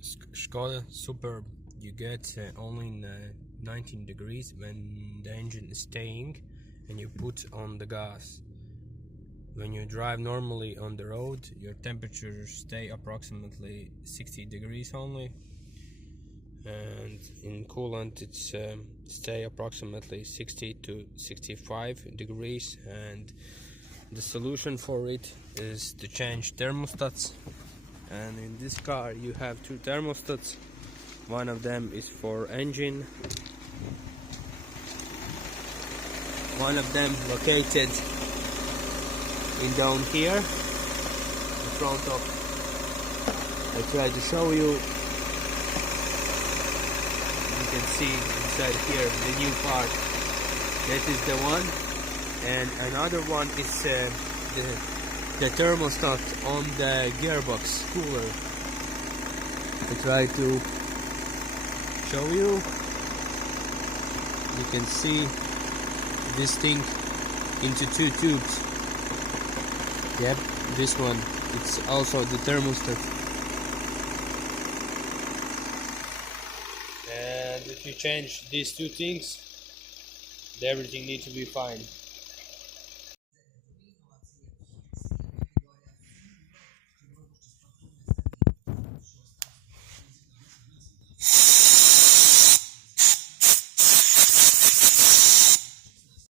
Skoda Superb, you get only 19 degrees when the engine is staying and you put on the gas. When you drive normally on the road, your temperature stay approximately 60 degrees only, and in coolant it's stay approximately 60 to 65 degrees. And the solution for it is to change thermostats. And in this car you have two thermostats. One of them is for engine, one of them located in down here in front of. I try to show you. You can see inside here the new part. That is the one, and another one is the thermostat on the gearbox cooler. I try to show you. You can see this thing into two tubes. Yep, this one, it's also the thermostat. And if you change these two things, everything needs to be fine.